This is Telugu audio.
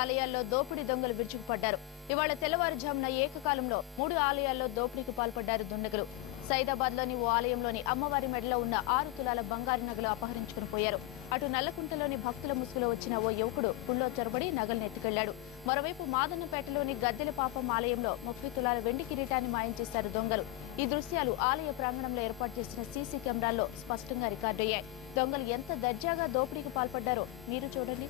ఆలయాల్లో దోపిడీ దొంగలు విరుచుకుపడ్డారు. ఇవాళ తెల్లవారుజామున ఏకకాలంలో 3 ఆలయాల్లో దోపిడీకి పాల్పడ్డారు దుండగులు. సైదాబాద్ లోని ఓ ఆలయంలోని అమ్మవారి మెడలో ఉన్న 6 తులాల బంగారు నగలు అపహరించుకుని పోయారు. అటు నల్లకుంటలోని భక్తుల ముసుగులో వచ్చిన ఓ యువకుడు గుళ్ళో చొరబడి నగలను ఎత్తుకెళ్లాడు. మరోవైపు మాదన్నపేటలోని గద్దెల పాపం ఆలయంలో 30 తులాల వెండి కిరీటాన్ని మాయం చేశారు దొంగలు. ఈ దృశ్యాలు ఆలయ ప్రాంగణంలో ఏర్పాటు చేసిన సీసీ కెమెరాల్లో స్పష్టంగా రికార్డయ్యాయి. దొంగలు ఎంత దర్జాగా దోపిడీకి పాల్పడ్డారో మీరు చూడండి.